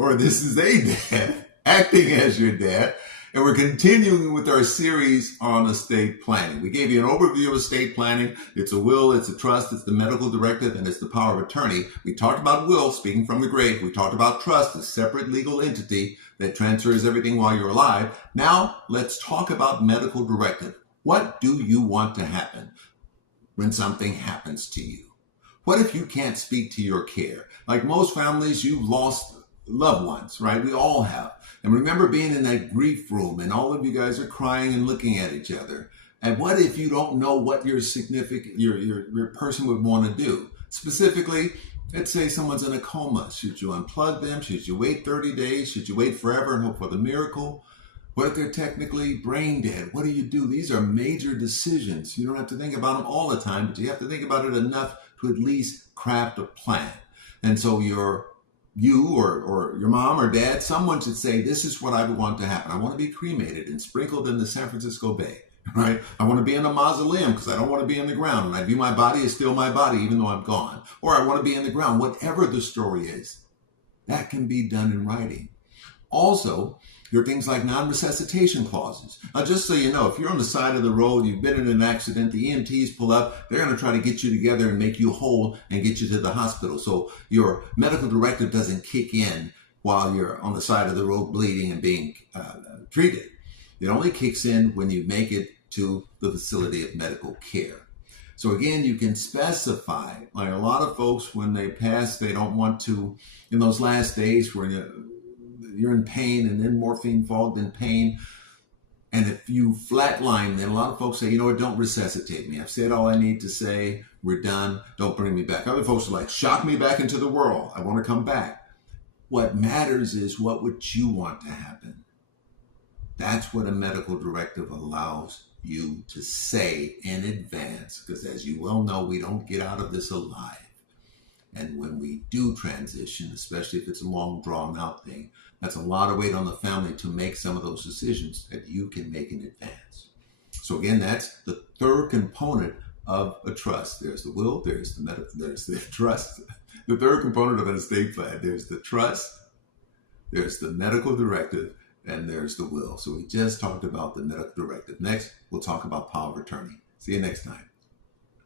or this is a dad acting as your dad. And we're continuing with our series on estate planning. We gave you an overview of estate planning. It's a will, it's a trust, it's the medical directive, and it's the power of attorney. We talked about will, speaking from the grave. We talked about trust, a separate legal entity that transfers everything while you're alive. Now, let's talk about medical directive. What do you want to happen when something happens to you? What if you can't speak to your care? Like most families, you've lost loved ones, right? We all have. And remember being in that grief room and all of you guys are crying and looking at each other. And what if you don't know what your person would want to do? Specifically, let's say someone's in a coma. Should you unplug them? Should you wait 30 days? Should you wait forever and hope for the miracle? What if they're technically brain dead? What do you do? These are major decisions. You don't have to think about them all the time, but you have to think about it enough to at least craft a plan. And so you or your mom or dad, someone should say, this is what I would want to happen. I want to be cremated and sprinkled in the San Francisco Bay, right? I want to be in a mausoleum because I don't want to be in the ground. And I view my body as still my body, even though I'm gone. Or I want to be in the ground, whatever the story is. That can be done in writing. Also, there are things like non-resuscitation clauses. Now, just so you know, if you're on the side of the road, you've been in an accident, the EMTs pull up, they're going to try to get you together and make you whole and get you to the hospital. So your medical directive doesn't kick in while you're on the side of the road bleeding and being treated. It only kicks in when you make it to the facility of medical care. So again, you can specify, like a lot of folks, when they pass, they don't want to, in those last days where you're in pain and then morphine fogged in pain. And if you flatline, then a lot of folks say, you know what, don't resuscitate me. I've said all I need to say. We're done. Don't bring me back. Other folks are like, shock me back into the world. I want to come back. What matters is what would you want to happen? That's what a medical directive allows you to say in advance. Because as you well know, we don't get out of this alive. And when we do transition, especially if it's a long drawn out thing, that's a lot of weight on the family to make some of those decisions that you can make in advance. So again, that's the third component of a trust. There's the will, there's the trust. The third component of an estate plan, there's the trust, there's the medical directive, and there's the will. So we just talked about the medical directive. Next, we'll talk about power of attorney. See you next time.